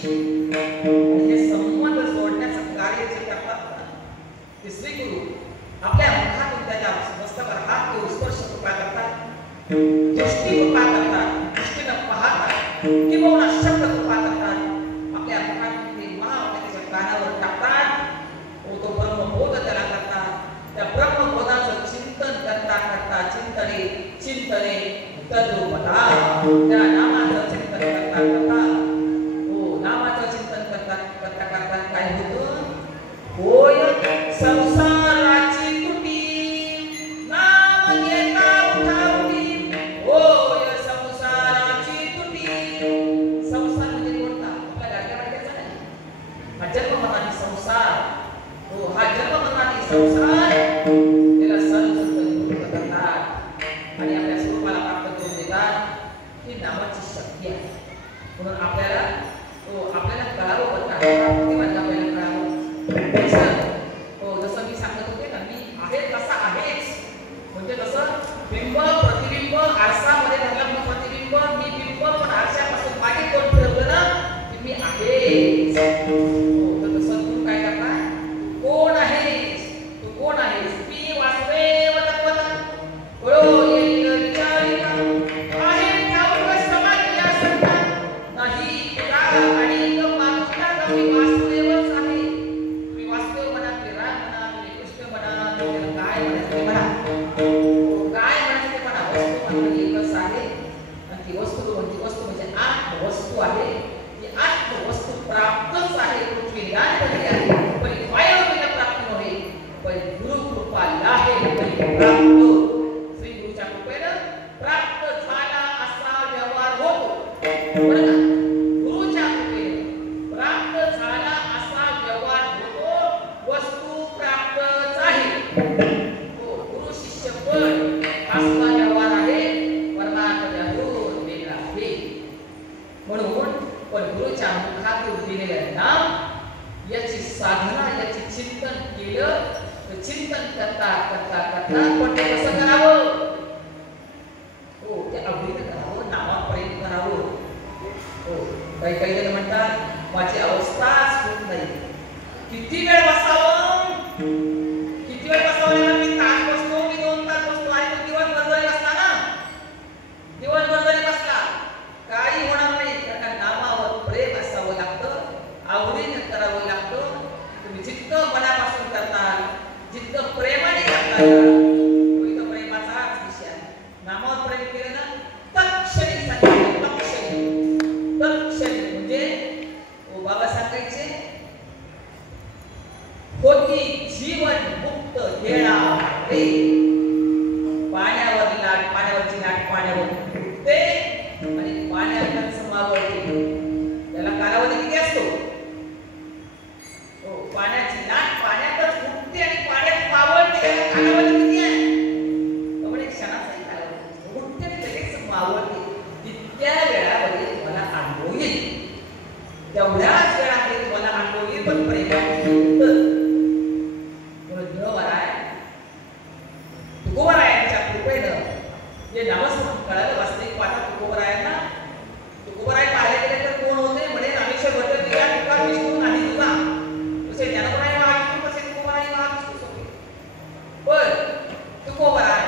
हे संबंध जोडण्याचं कार्य जे करतात ते श्री गुरु आपल्या मुखातून त्याच्या मस्तकावर हात ठेवून स्पर्श कृपा करतात, दृष्टी कृपा करतात, दृष्टीनं पाहतात किंवा शब्द कृपा करतात. आपल्या मुखातून ते महावाक्य त्याच्या कानावर टाकतात. तो ब्रह्मबोध त्याला करतात. त्या ब्रह्मबोधाचं चिंतन करता करता चिंतने तद्रूपता, त्या नामाचं चिंतन करता करता नामाचं चिंतन करता करता करता काय होतं? होय संसाराची तुटी नाम घेता उठावती. होय संसाराची तुटी. संसार म्हणजे कोणता? आपल्या गाडग्याचा नाही. हा जन्ममरणाची संसार. हा जन्ममरणाची संसार त्याला संत करतात आणि आपल्या स्वरूपाला प्राप्त करून देतात. ही नामाची शक्ती आहे. म्हणून आपल्याला कळावं बरं का, आपल्याला कळावं. जसं मी सांगत होते ना, मी आहे तसा आहेच. म्हणजे जसं बिंब प्रतिबिंब आरसामध्ये घातलं प्रतिबिंब, मी बिंब पण आरशापासून मागे कोण ठरवलं ना की मी आहेच. तर तसं तू काय करणार? कोण आहेस? तू कोण आहेस? मी वासुदेव तत्वतः कळो येईल विचारिता आहे त्यावर समाधी असता नाही तुला आणि मागच्या मी वासुदेवच आहे. मी वासुदेव म्हणा, मी राम म्हणा, मी कृष्ण म्हणा, मी काय म्हणायचं म्हणा, काय म्हणायचं म्हणा, वस्तू म्हणजे एकच आहे. आणि ती वस्तू म्हणजे आत्मवस्तू आहे. ती आत्मवस्तू प्राप्तच आहे. पृथ्वी ज्ञानमध्ये आहे पण वायव्य प्राप्त नव्हे, पण गुरु कृपा आहे प्राप्त. श्री गुरुच्या कृपेनं प्राप्त झाला असा व्यवहार होतो. बरं का? गुरुच्या कृपेनं प्राप्त झाला असा व्यवहार होतो. वस्तू प्राप्तच आहे. गुरु शिष्य पण असा व्यवहार आहे. परमात्मा गुरु वेगळा आहे. म्हणून पण गुरुच्या मुखातून दिलेलं नाम याची साधना, याची चिंतन केलं. चिंतन करता करता करता पण ते कसं करावं? ते अवधीत करावं, नामापर्यंत करावं. काही जण म्हणतात माझी अवस्थाच होत नाही. किती वेळ बसावं? किती वेळ बसावं? मी तास बसतो, मी 2 तास बसतो. आणि तो दिवसभर जरी बसला ना, दिवसभर जरी बसला काही होणार नाही. कारण नामावर प्रेम असावं लागतं, आवडीने करावं लागतं. तुम्ही जितकं मनापासून करताल, जितकं प्रेमाने करताल, तो प्रेमाचाच विषय आहे. नामावर प्रेम केलं ना तत्क्षणी सांगितलं, तत्क्षणी म्हणजे बाबा सांगायचे होती जीवन मुक्त हेळा रे. पाण्यावरची लाट पाण्यावर उठते आणि पाण्यात समावते. त्याला कालावधी किती असतो? पाण्याची लाट पाण्यातच उठते आणि पाण्यात मावळते. त्याला कालावधी किती आहे? त्यामुळे क्षणाचाही कालावधी. उठते आणि लगेच मावळते. तितक्या वेळामध्ये तुम्हाला अनुभव येईल. तेवढ्याच वेळामध्ये तुम्हाला अनुभव येईल. पण तुकोबरायांच्या कृपेनं जे नामस्मरण कळालं वास्तविक पाहता तुकोबरायांना पाहायला गेले तर कोण होते? म्हणे रामेश्वर भट्ट तुझ्या तुका विष्णू नाही तुझा. तसे ज्ञानोबराय महाविष्णू, तसे तुकोबराय महाविष्णू होते. पण तुकोबराय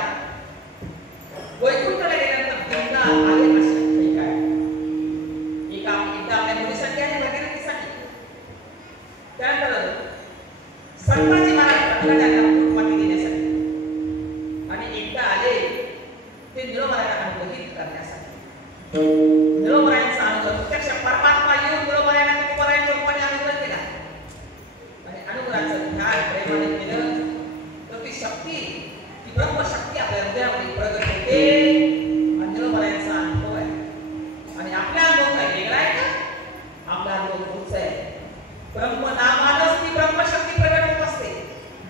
वैकुंठाला गेल्यानंतर तीनदा आले असे काय? एकदा आपल्या मुलीसाठी आणि भगीरथीसाठी. त्यानंतर संताजी महाराज त्यांना माती देण्यासाठी आणि एकदा आले ते निळोबरायला अनुग्रहित करण्यासाठी. निळोबरायांचा अनुग्रह प्रत्यक्ष परमात्मा येऊन निळोबरायांना तुकोबरायांच्या रूपाने अनुग्रह केला आणि अनुग्रहाचं ध्यान प्रेमाने केलं तर ती शक्ती, ती ब्रह्मशक्ती आपल्या हृदयामध्ये प्रगट होते. आणि निळोबरायांचा अनुभव आहे. आणि आपला अनुभव काय वेगळा आहे का? आपला अनुभव तोच आहे. ब्रह्मनामानच ती ब्रह्मशक्ती प्रगट होत असते.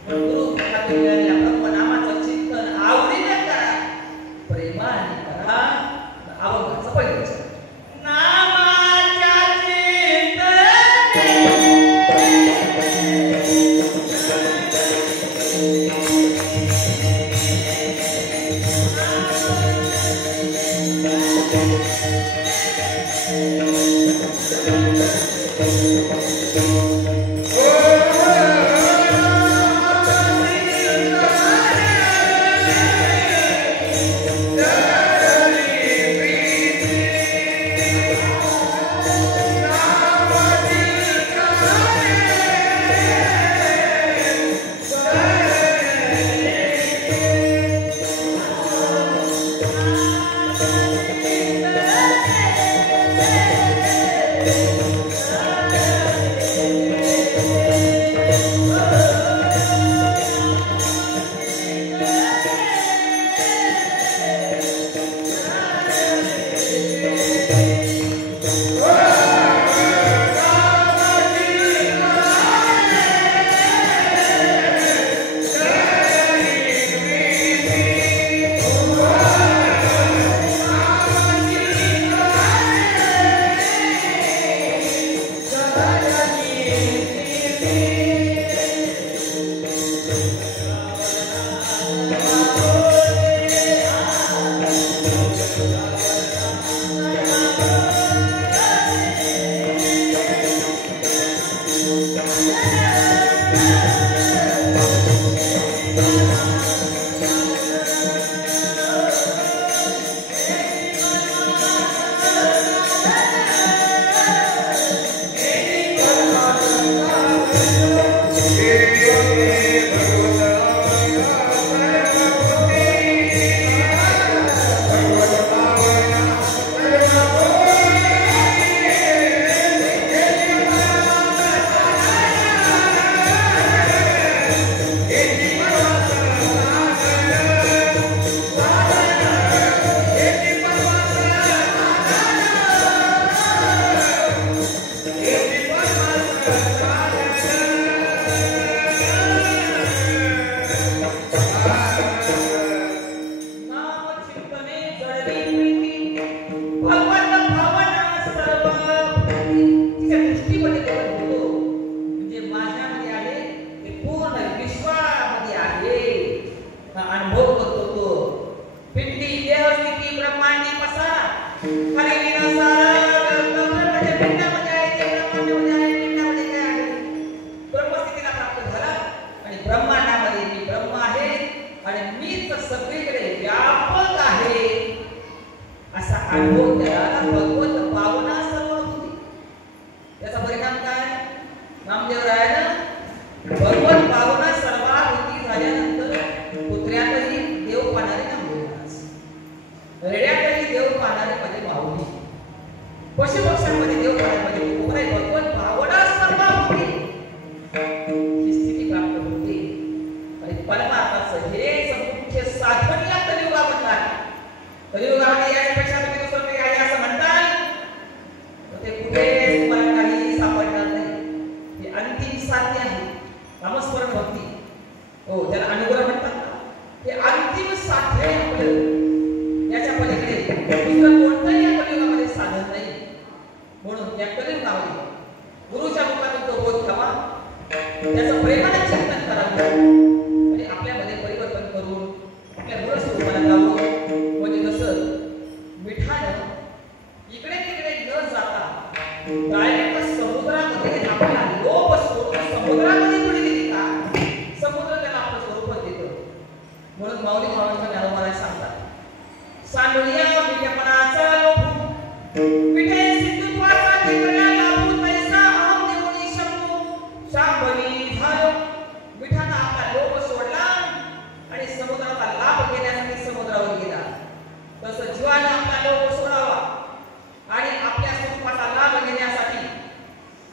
गुरु मिळालेल्या ब्रह्मनामाचं चिंतन आवडीने करा, प्रेमाने करा. अवघाचं पहिलं नामाच्या चिंतन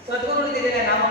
सद्गुरूंनी दिलेल्या नाम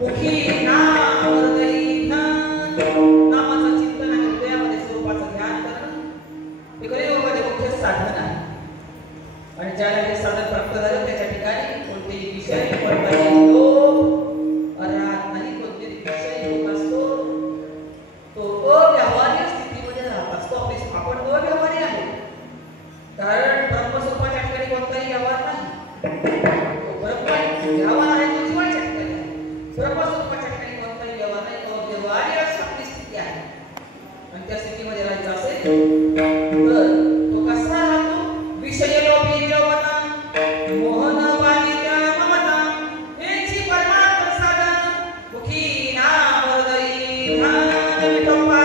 मुखी नाम हृदयी ध्यान, नामाचं चिंतन आणि हृदयामध्ये स्वरूपाचं ध्यान करणं हे कलियुगामध्ये मुख्य साधन आहे. आणि ज्याला हे साधन प्राप्त झालं त्याच्या ठिकाणी कोणतेही विषय कोणताही लोभ राहत नाही. कोणतेही विषय योग असतो तो अव्यवहार्य स्थितीमध्ये राहत असतो. आपण अव्यवहारी आहे कारण ब्रह्मस्वरूपाच्या ठिकाणी कोणताही व्यवहार नाही. ब्रह्म व्यवहार आहे तो जीवाच्या ठिकाणी आहे. ब्रह्मस्वरूपाच्या ठिकाणी कोणताही व्यवहार नाही. अव्यवहार्य अशी आपली स्थिती आहे. आणि त्या स्थितीमध्ये राहायचं असेल तर तो कसा राहतो? विषय लोभी यौवना मोहन वाणिज्य ममता हेची परमार्थ साधन मुखी नाम हृदयी ध्यान विठोबा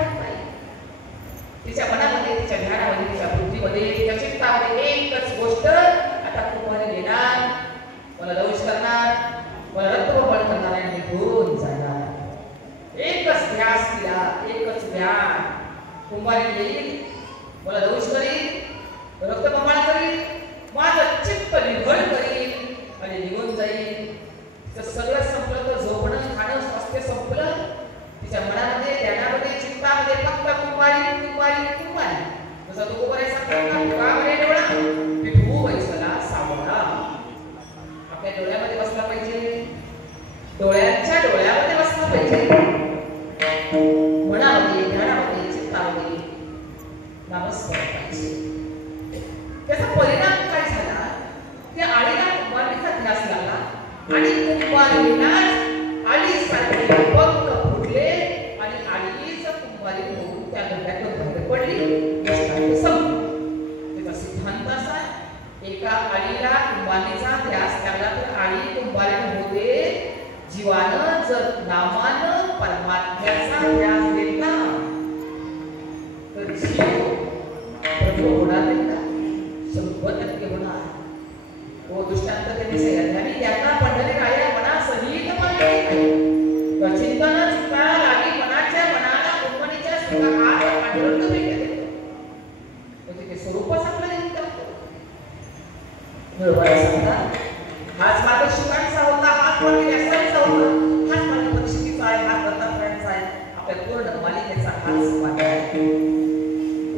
कुमारी. तिच्या मनामध्ये, तिच्या ध्यानामध्ये, तिच्या बुद्धीमध्ये, तिच्या चित्तामध्ये एकच गोष्ट, आता कुमारी येणार, मला दंश करणार, मला रक्तबळ करणार आणि घेऊन जाणार. डोळ्यांच्या डोळ्यामध्ये बसला पाहिजे, मनामध्ये ध्यानामध्ये चित्तामध्ये नामस्मरण पाहिजे. त्याचा परिणाम काय झाला की आळीला कुंभारीचा ध्यास लागला आणि कुंभारीलाच आळीसारखे पंख फुटले आणि आळीच कुंभारी होऊन त्या गड्ड्यात बाहेर पडली. त्याचा सिद्धांत असा, एका आळीला कुंभारीचा ध्यास लागला तर आळी कुंभारी होते. जीवानं जर नामानं परमात्म्याचा ध्यास घेतला तर जीव प्रभू होणार नाही का? 100% होणार. तो दृष्टांत त्यांनी सांगितला, मी त्याचा पंढरी राया मना सहित मागे चिंतन चित्ताला लागी मनाच्या मनाला कुंभणीच्या सुखा हात पांडुरंग भेट देतो. म्हणजे ते स्वरूपच आपल्याला येऊन टाकतो. बरोबर सांगता, हाच मार्ग शिवांचा होता, हाच मार्ग व्यासांचा होता, हाच मार्ग परीक्षितीचा आहे, हाच दत्तात्रयांचा आहे. आपल्या पूर्ण मालिकेचा हाच मार्ग आहे.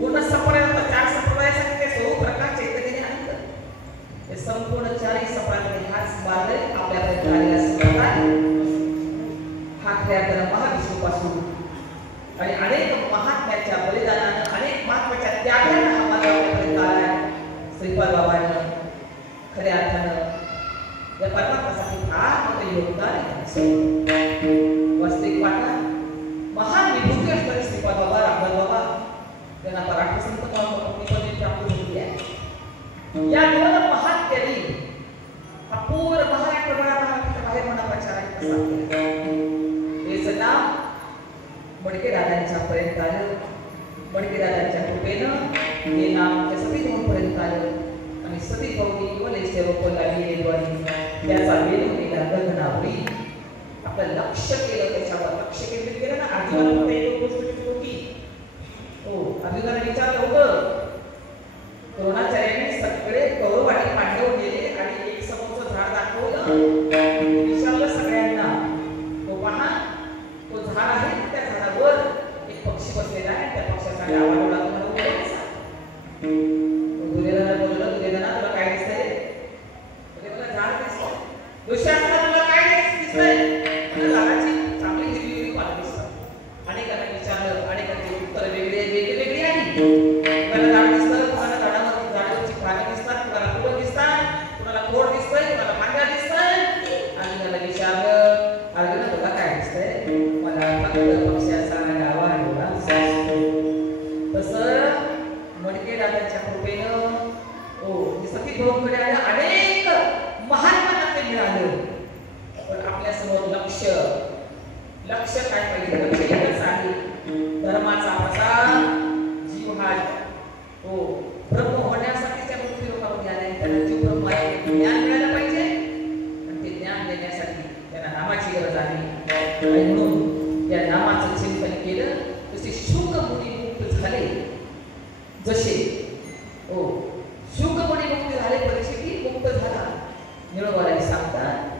पूर्ण संप्रदाय 4 संप्रदायासाठी ते स्वरूप प्रकाश चैतन्याने आणलं. हे संपूर्ण 4 संप्रदाय हाच मार्ग आपल्यापर्यंत आलेला संप्रदाय हा खऱ्या अर्थानं महाविष्णूपासून आणि अनेक महात्म्याच्या बलिदानानं, अनेक महात्म्याच्या त्यागानं हा मार्ग आपल्यापर्यंत आलाय. श्रीपाद बाबांनी खऱ्या अर्थानं या परमात्म्यासाठी फार मोठं योगदान आहे. वास्तविक पाहता महान विभूती असणारे श्रीपाद बाबा, रामदास बाबा त्यांना मराठी संत पदवी प्राप्त झाली आहे. या दोन महात्म्यांनी हा पूर्ण महाराष्ट्रभरात बाहेर म्हणा प्रचार आहे. त्याचं नाव मडके दादांच्या पर्यंत आलं. मडके दादांच्या कृपेनं हे नाव त्या सती पर्यंत आलं आणि सती भाऊनी व लेसेवक लागली द्वारी त्याचा वेदनेला गगनावरी आपलं लक्ष केलं, त्याच्यावर लक्ष केंद्रित केलं ना. अर्जुनाला एक गोष्ट होती, हो अर्जुनाला विचारलं होतं, द्रोणाचार्यांनी सगळे कौरव आणि पांडव गेले आणि एक समोरचं झाड दाखवलं. विचारलं सगळ्यांना, तो पहा तो झाड आहे, त्या झाडावर एक पक्षी बसलेला आहे, त्या पक्षाचा डावा डोळा तुम्हाला उघडायचा. दुर्योधनाला बोललं, दुर्योधना तुला काय दिसतंय? मला झाड दिसतंय. दुःशासनाला तुला काय दिसतंय? झाडाची चांगली हिरवी पानं दिसतात. अनेकांना विचारलं, अनेकांची उत्तर वेगवेगळी आली. तुम्हाला झाड दिसतं, तुम्हाला झाडावरची पानं दिसतात, तुम्हाला फुलं दिसतात, तुम्हाला खोड दिसतंय, तुम्हाला पांढरा दिसतंय. अर्जुनाला विचारलं, अर्जुना तुला काय दिसतंय? मला फक्त पक्षाचा डावा डोळा दिसतो. तसं मडके दादांच्या कृपेनं हो सती भाऊकडे आलं, अनेक महात्म्यांना ते मिळालं. पण आपल्या समोर लक्ष काय पाहिजे? लक्ष एकच आहे, धर्माचा प्रसार. जीव हा हो ब्रह्म होण्यासाठी त्या मुक्ती लोकांमध्ये आले. त्यांना जीव ब्रह्म आहे ज्ञान मिळालं पाहिजे आणि ते ज्ञान देण्यासाठी त्यांना नामाची गरज आहे. म्हणून या नामाचं चिंतन केलं. तसे शुक मुनी मुक्त झाले, जसे हो शुक मुनी मुक्त झाले, परीक्षिती मुक्त झाला. निळोबाला सांगतात,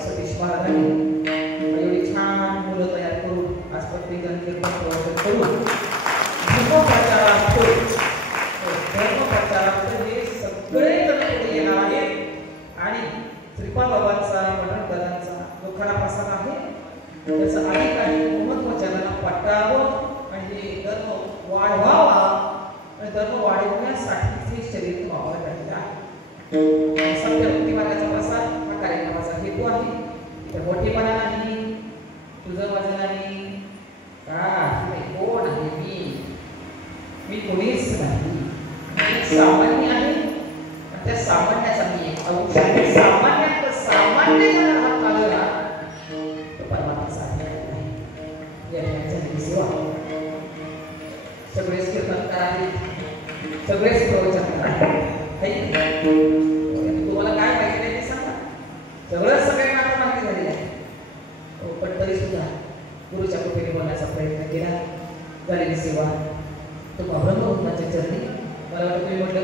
सतीश महाराजांनी एवढी छान मुलं तयार करून आज प्रत्येक जण करून प्रचारात धर्म वाढवण्यासाठी शरीर वापरला गेलेला आहे. सत्यमुक्ती मार्गाचा प्रसार हा कार्यक्रमाचा हेतू आहे. तर मोठेपणा नाही, तुझं माझं नाही, कोण आहे मी कोणीच नाही, मी सामान्य आहे. त्या सामान्याचा मी एक अंश आहे. सामान्यात सामान्य जर हात लागला तो परमात्मा साध्य नाही. याची सेवा सगळेच कीर्तनकार आहेत, सगळेच प्रवचनकार आहेत. तुम्हाला काय माहिती नाही ते सांगा. सगळं सगळ्यांना आता माहिती झालेलं आहे. पण तरी सुद्धा गुरुच्या कृपेने बोलण्याचा प्रयत्न केला. झालेली सेवा तुम्हा ब्रह्मभूताच्या चरणी. मला वाटतं तुम्ही म्हटलं